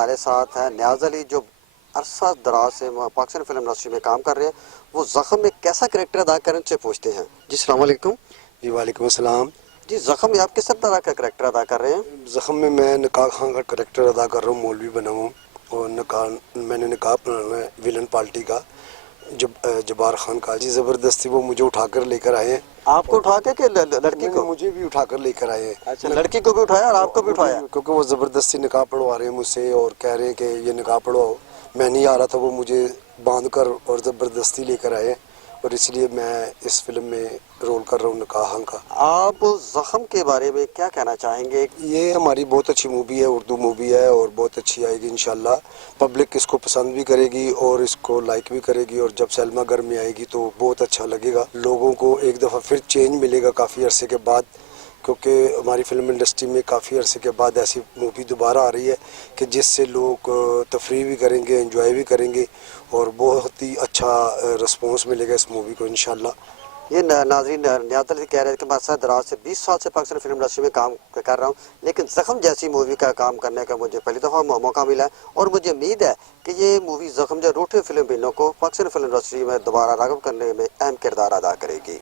हमारे साथ हैं न्याज अली, जो अरसा दराज से पाकिस्तान फिल्म इंडस्ट्री में काम कर रहे हैं। वो ज़ख्म में कैसा करेक्टर अदा करें, उनसे पूछते हैं। जी अस्सलाम वालेकुम। जी वालेकुम अस्सलाम। जी, ज़ख्म में आप किस तरह का करेक्टर अदा कर रहे हैं? ज़ख्म में मैं नकाब खान का करेक्टर अदा कर रहा हूँ, मौलवी बना हूँ और मैंने नकाब बनाना है विलन पार्टी का, जब्बार खान का। जी ज़बरदस्ती वो मुझे उठाकर लेकर आए हैं। आपको उठा के लड़की को? मुझे भी उठाकर लेकर आए हैं। अच्छा, लड़की को भी उठाया और आपको भी उठाया? क्योंकि वो ज़बरदस्ती नकाब पढ़वा रहे हैं मुझसे और कह रहे हैं कि ये नकाब पढ़वाओ। मैं नहीं आ रहा था, वो मुझे बांध कर और ज़बरदस्ती लेकर आए और इसलिए मैं इस फिल्म में रोल कर रहा हूँ नकाब खान का। आप ज़ख्म के बारे में क्या कहना चाहेंगे? ये हमारी बहुत अच्छी मूवी है, उर्दू मूवी है और बहुत अच्छी आएगी इंशाल्लाह। पब्लिक इसको पसंद भी करेगी और इसको लाइक भी करेगी और जब सैल्मा घर में आएगी तो बहुत अच्छा लगेगा। लोगों को एक दफ़ा फिर चेंज मिलेगा काफ़ी अरसे के बाद, क्योंकि हमारी फिल्म इंडस्ट्री में काफ़ी अरसे के बाद ऐसी मूवी दोबारा आ रही है कि जिससे लोग तफरीह भी करेंगे, एंजॉय भी करेंगे और बहुत ही अच्छा रिस्पॉन्स मिलेगा इस मूवी को इंशाल्लाह। ये नाज़रीन न्याज अली कह रहे हैं कि मैं अरसा दराज से 20 साल से पाकिस्तान फिल्म इंडस्ट्री में काम कर रहा हूँ, लेकिन ज़ख्म जैसी मूवी का काम करने का मुझे पहली दफ़ा मौका मिला है और मुझे उम्मीद है कि ये मूवी ज़ख्म जो रूठे फिल्म बिनों को पाकिस्तान फिल्म इंडस्ट्री में दोबारा राग़िब करने में अहम किरदार अदा करेगी।